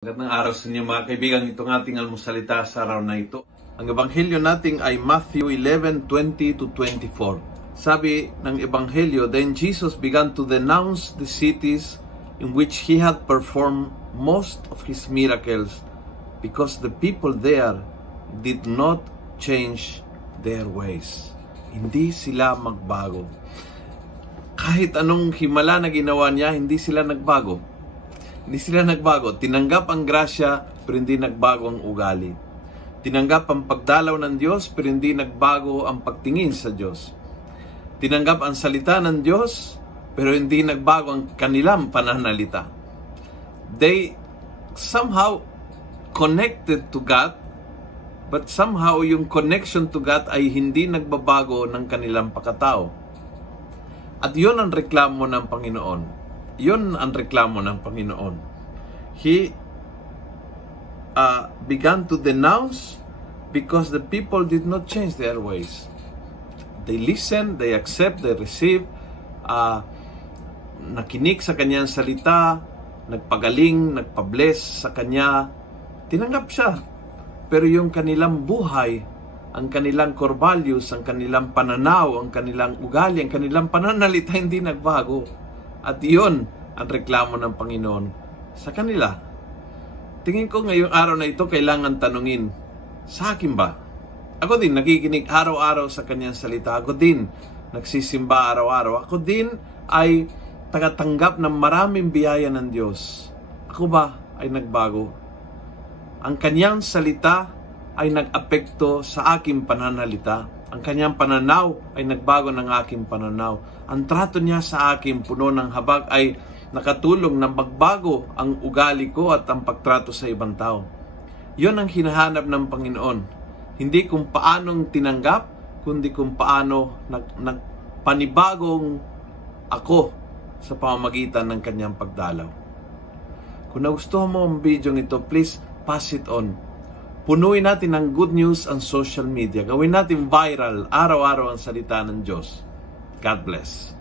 Magandang araw sa inyo mga kaibigan. Itong ating almusalita sa araw na ito. Ang ebanghelyo natin ay Matthew 11:20-24. Sabi ng ebanghelyo, "Then Jesus began to denounce the cities in which he had performed most of his miracles, because the people there did not change their ways." Hindi sila magbago. Kahit anong himala na ginawa niya, hindi sila nagbago. Hindi sila nagbago. Tinanggap ang grasya, pero hindi nagbago ang ugali. Tinanggap ang pagdalaw ng Diyos, pero hindi nagbago ang pagtingin sa Diyos. Tinanggap ang salita ng Diyos, pero hindi nagbago ang kanilang pananalita. They somehow connected to God, but somehow yung connection to God ay hindi nagbabago ng kanilang pagkatao. At yun ang reklamo ng Panginoon. Yun ang reklamo ng Panginoon. He began to denounce because the people did not change their ways. They listen, they accept, they receive, nakinig sa kanyang salita, nagpagaling, nagpabless sa kanya, tinanggap siya. Pero yung kanilang buhay, ang kanilang core values, ang kanilang pananaw, ang kanilang ugali, ang kanilang pananalita hindi nagbago. At iyon ang reklamo ng Panginoon sa kanila. Tingin ko ngayong araw na ito kailangan tanungin, sa akin ba? Ako din nakikinig araw-araw sa kanyang salita. Ako din nagsisimba araw-araw. Ako din ay tagatanggap ng maraming biyaya ng Diyos. Ako ba ay nagbago? Ang kanyang salita ay nag-apekto sa aking pananalita. Ang kanyang pananaw ay nagbago ng aking pananaw. Ang trato niya sa akin puno ng habag ay nakatulong na magbago ang ugali ko at ang pagtrato sa ibang tao. Yon ang hinahanap ng Panginoon. Hindi kung paanong tinanggap, kundi kung paano nagpanibagong ako sa pamamagitan ng kanyang pagdalaw. Kung nagustuhan mo ang video ito, please pass it on. Punuin natin ng good news ang social media. Gawin natin viral, araw-araw ang salita ng Diyos. God bless.